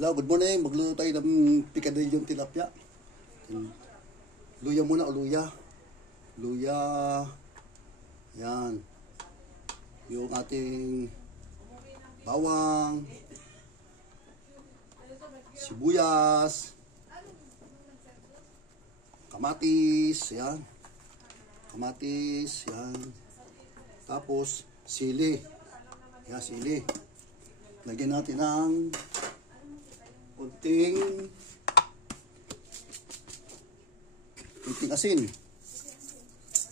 Hello, good morning. Magluto tayo ng picadillo tilapia. Luya muna o luya. Luya. Yan. Yung ating bawang. Sibuyas. Kamatis. Yan. Kamatis. Yan. Tapos, sili. Yan, sili. Lagyan natin ng kunting asin.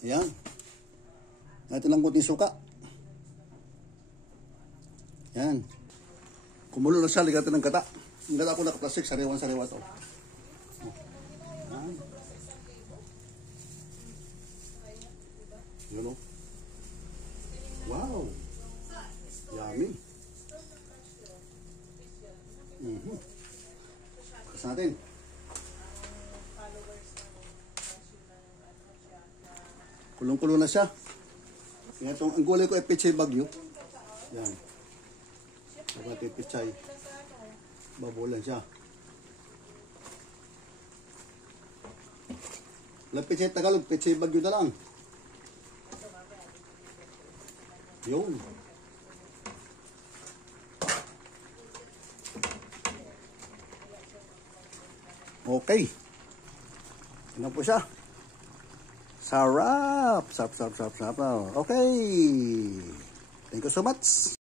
Ayan. Natin lang kunting suka. Ayan. Kumulo na siya, ligyan natin ng gata. Yung gata ko nakaplastik, sariwan-sariwa to. Ayan. Yun o. Wow. Yummy. Tapos natin. Kulong-kulo na siya. Ang gulay ko ay pechay bagyo. Yan. Dapat yung pechay. Babulan siya. Wala pechay Tagalog, pechay bagyo na lang. Yun. Okay. Ano po siya? Sarap! Sarap. Okay. Thank you so much.